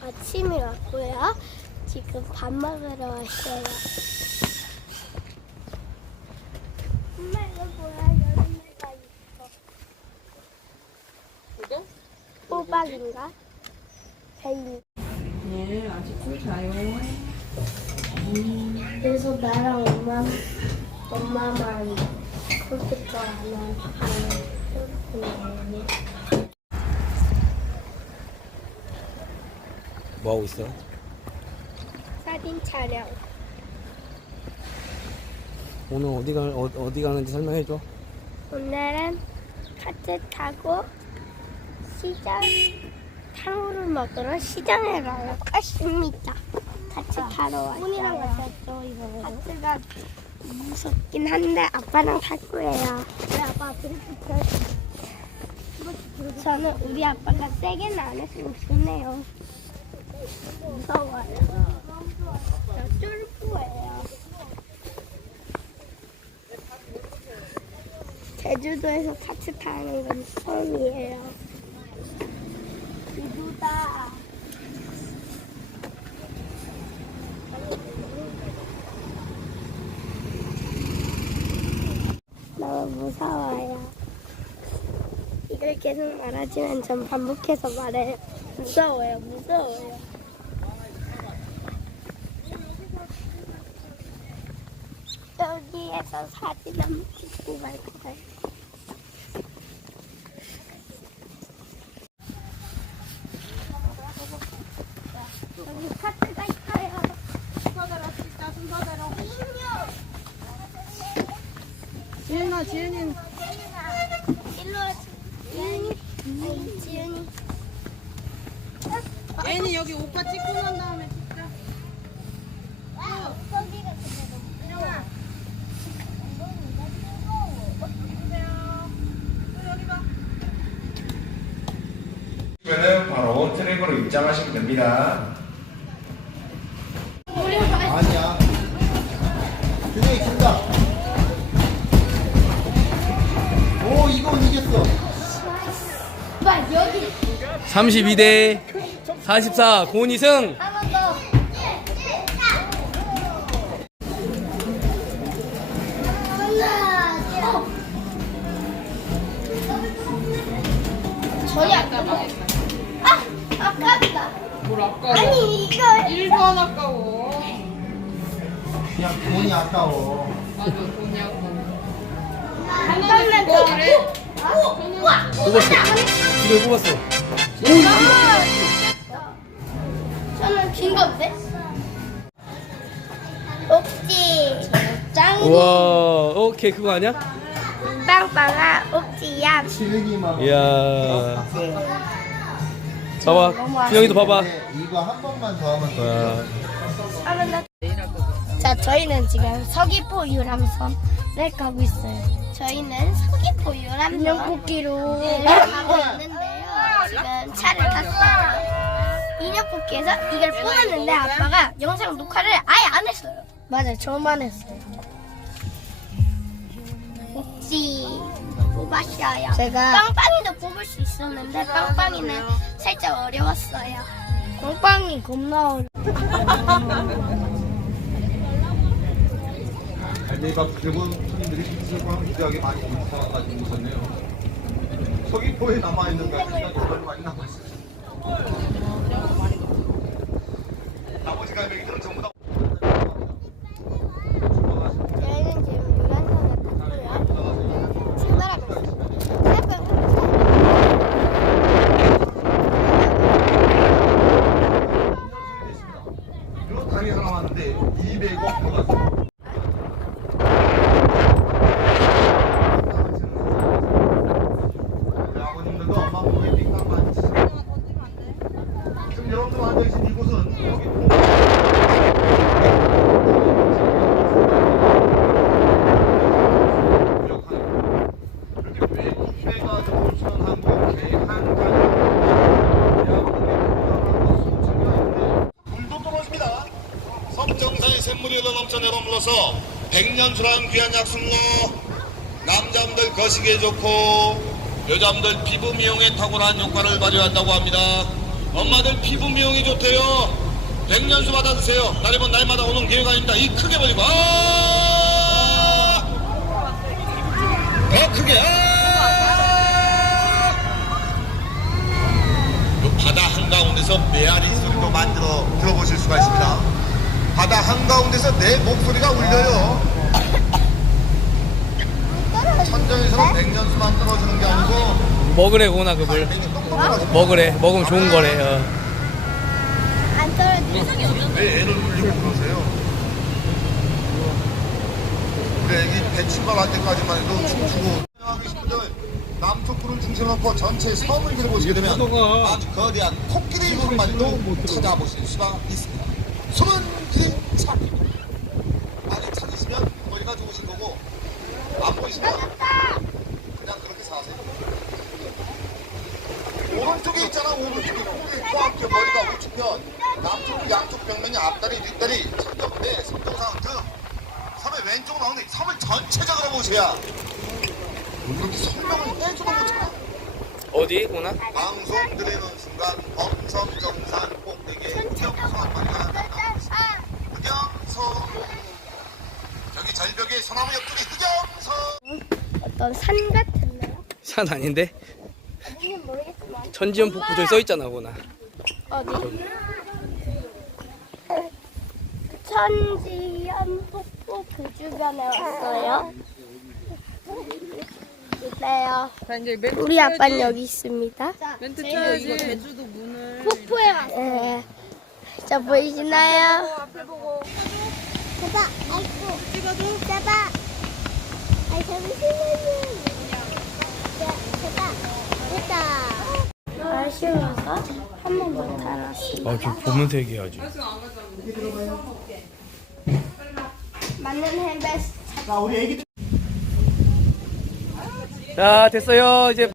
아침이 왔고요. 지금 밥 먹으러 왔어요. 엄마 이거 뭐야? 여름에가 있어. 이거? 호박인가? 뱀. 네, 아직 꿀 자요. 그래서 나랑 엄마, 엄마만 컴퓨터 안 하는 거예요. 뭐 하고 있어? 사진 촬영. 오늘 어디 가 어, 어디 가는지 설명해 줘. 오늘은 카트 타고 시장 탕후루 먹으러 시장에 가요. 갔습니다. 같이 타러 왔어요. 분이랑 같이 왔죠 이거. 카트가 무섭긴 한데 아빠랑 탈 거예요. 우리 아빠 드리프트 저는 우리 아빠가 세게는 안 했으면 좋겠네요. 제주도에서 카트 타는 건 처음이에요. 비두다. 너무 무서워요. 이걸 계속 말하지만 전 반복해서 말해요. 무서워요, 무서워요. 여기에서 사진 한번 찍고 갈 거예요. 여기 카트가 있어요. 지은아, 지은이. 일로 와. 지은이. 지은이. 얘는 여기 오빠 찍고 난 다음에 찍자. 와, 거기가 근데 너무 영아. 그러면 트랙으로 입장하시면 됩니다. 아니야. 준영이 간다. 오, 이건 이겼어. 오빠 여기 32 대 44 고은이 승. 뭘 아까워. 아니 이거 1번 아까워. 그냥 돈이 아까워. 맞아, 돈이 아까워. 한번만 뭐 더. 그래? 오, 우와. 뽑았어. 이걸 뽑았어. 아, 저는 긴 건데. 옥지. 짱. 우와, 오케이 그거 아니야? 빵빵아 옥지야. 지은이만. 이야. 봐봐. 준영이도 봐봐. 네, 이거 한 번만 더 하면 돼. 와. 자, 저희는 지금 서귀포 유람선을 가고 있어요. 저희는 서귀포 유람선 인형뽑기로 가고 있는데요. 지금 차를 탔어요. 인형뽑기에서 이걸 뽑았는데 아빠가 영상 녹화를 아예 안 했어요. 맞아요, 저만 했어요. 혹시 뽑았어요. 제가 빵빵이도 뽑을 수 있었는데 빵빵이는 살짝 어려웠어요. 빵빵이 겁나 어려. 갈매박 일본 손님들이 수술광 기대하게 많이 가지고 있었네요. 서귀포에 남아있는 갈매기가 정말 많이 남아있어요. 나머지 갈매기들은 전부 다 저희는 지금 유람선에 탔고요. 출발하고 있습니다. 이런 다리가 남았는데 200억 들어갔어요. 아버님들도 엄마 몸에 빙강 많이 치시고 지금 여러분들 앉아계신 이곳은 여기 이렇게 외국배가 넘치는 한국 대한강 물도 떨어집니다. 섬정사의 샘물이 흘러 내려물러서 백년수란 귀한 약순로 남자분들 거시기에 좋고 여자분들 피부 미용에 탁월한 효과를 발휘한다고 합니다. 엄마들 피부 미용이 좋대요. 백년수 받아드세요. 날이면 날마다 오는 기회가 아닙니다. 이 크게 벌리고 아! 더 크게 아! 요 바다 한가운데서 메아리 소리도 만들어 들어보실 수가 있습니다. 바다 한가운데서 내 목소리가 울려요. 천정에서는 백년수만 떨어지는 게 아니고 먹으래 고나 똥 떨어져. 먹으래 먹으면 좋은 거래 어. 안 떨어지면 왜 애를 울리고 그러세요? 우리 애기 배 출발할 때까지만 해도 춤추고 하고 계신 분들 남쪽 구를 중심으로 놓고 전체 섬을 들어보시게 되면 아주 거대한 코끼리 한 마리도 찾아보실 수가 있습니다. 숨은 기차 많이 찾으시면 머리가 좋으신 거고 안 보이시면 그냥 그렇게 사세요. 오른쪽에 있잖아 오른쪽에. 우리 코앞에 머리가 우측편 남쪽 양쪽 벽면이 앞다리 뒷다리 삼겹인데 삼겹상 등. 섬의 왼쪽 나오는데 섬을 전체적으로 보셔야 이렇게 설명을 해주도 못해요 어디 고나? 방송 드리는 순간 범섬정산 꼭대기에 흑영소 한 마리가 나타납니다 흑영소 여기 절벽에 소나무 옆쪽에 흑영소 어떤 산 같은데요? 산 아닌데? 어딘지 모르겠지만 천지연 폭포 저기 써 있잖아 고나 어디? 천지연 폭포 그 주변에 왔어요. 있어요. 자 이제 멘트 우리 쳐야지. 아빠는 여기 있습니다. 멘트 쳐야지. 제주도 문을. 폭포에 왔어요. 네. 자 보이시나요? 앞에 보고. 잡아, 아이고. 찍어줘. 잡아. 아이 잠시만요. 자, 잡아. 됐다. 아쉬워서 한 번만 달았습니다. 아 지금 보문색이 아주 맞는 헬베스. 자 됐어요 이제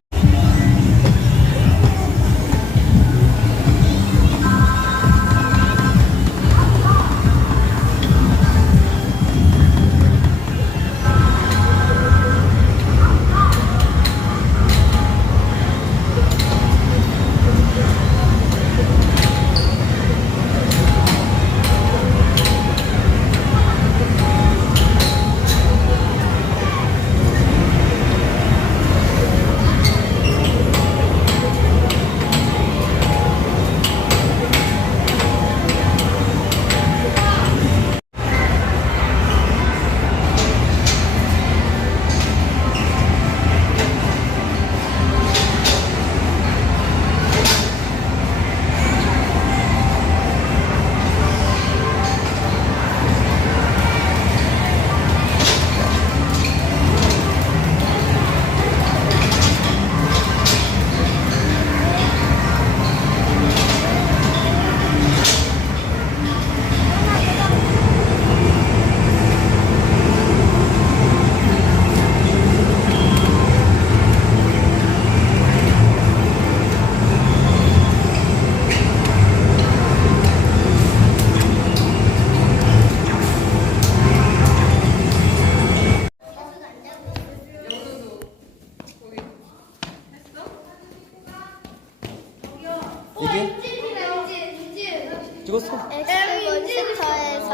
찍었어 엑스몬스터에서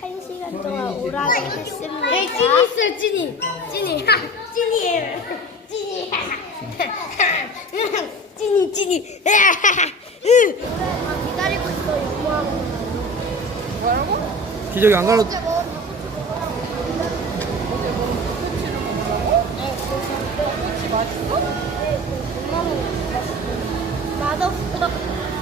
한 시간 동안 오락을 했습니다. 네, 찐이 있어요, 찐이. 찐이. 하, 찐이에요. 찐이. 찐이, 찐이. 기다리고 있어요, 뭐하고. 기저귀 안 갈아 맛없어. Paano?